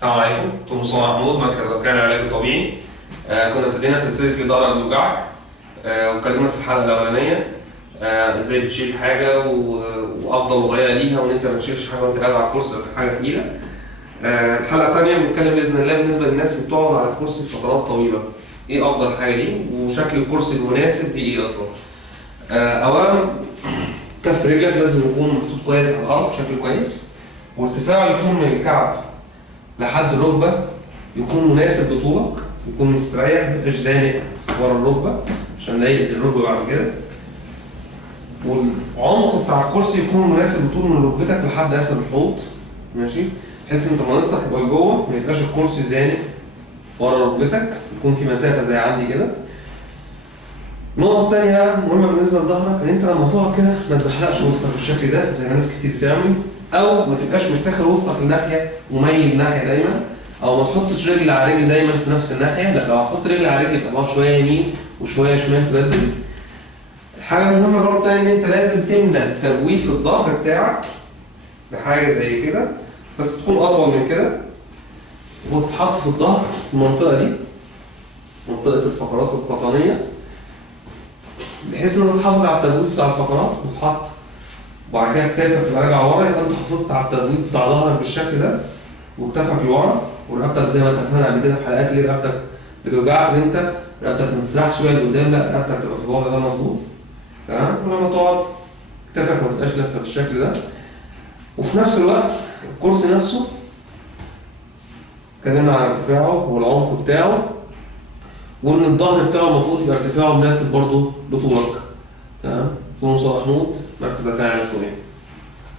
السلام عليكم، دكتور مصطفى محمود، مركز أركان العلاج الطبيعي. كنا ابتدينا سلسلة الظهر اللي بيوجعك، واتكلمنا في الحلقة الأولانية ازاي بتشيل حاجة وأفضل وضعية ليها، وإن أنت ما تشيلش حاجة وأنت قاعد على الكرسي لو كانت حاجة تقيلة. الحلقة التانية بنتكلم بإذن الله بالنسبة للناس اللي بتقعد على الكرسي لفترات طويلة، إيه أفضل حاجة ليه؟ وشكل الكرسي المناسب ليه إيه أصلا؟ أولاً كف رجلك لازم يكون محطوط كويس على الأرض بشكل كويس، وارتفاعه يكون من الكعب لحد الركبة يكون مناسب لطولك، يكون مستريح، ميبقاش زانق ورا الركبة عشان لا يأذي الركبة بعد كده. والعمق بتاع الكرسي يكون مناسب لطول من ركبتك لحد آخر الحوض، ماشي؟ بحيث إن أنت مناصتك تبقى لجوه، ما يبقاش الكرسي زانق ورا ركبتك، يكون في مسافة زي عندي كده. النقطة التانية بقى مهمة بالنسبة لظهرك، إن أنت لما تقعد كده ما تزحلقش وسطك بالشكل ده زي ما ناس كتير بتعمل، أو ما تبقاش متاخد وسطك لناحية وميل ناحية دايما، أو ما تحطش رجل على رجل دايما في نفس الناحية، لا، لو هتحط رجل على رجل يبقى شوية يمين وشوية شمال تبدل. الحاجة المهمة برضه تاني إن أنت لازم تملى تجويف الظهر بتاعك بحاجة زي كده، بس تكون أطول من كده، وتتحط في الظهر في المنطقة دي، منطقة الفقرات القطنية، بحيث ان انت تحافظ على التجويف بتاع الفقرات وتحط، وبعد كده كتافك تبقى راجعه ورا، يبقى انت حافظت على التجويف بتاع ظهرك بالشكل ده، وكتافك لورا، ورقبتك زي ما اتفقنا قبل كده في حلقات ليه رقبتك بتوجعك، ان انت رقبتك ما تسرحش بقى لقدام، لا، رقبتك تبقى في الوضع ده مظبوط، تمام؟ ولما تقعد كتافك ما تبقاش لافه بالشكل ده. وفي نفس الوقت الكرسي نفسه اتكلمنا على ارتفاعه والعمق بتاعه، وان الظهر بتاعه المفروض يبقى ارتفاعه مناسب برضه لطولك، تمام؟ دكتور مصطفى محمود، مركز أركان العلاج الطبيعي.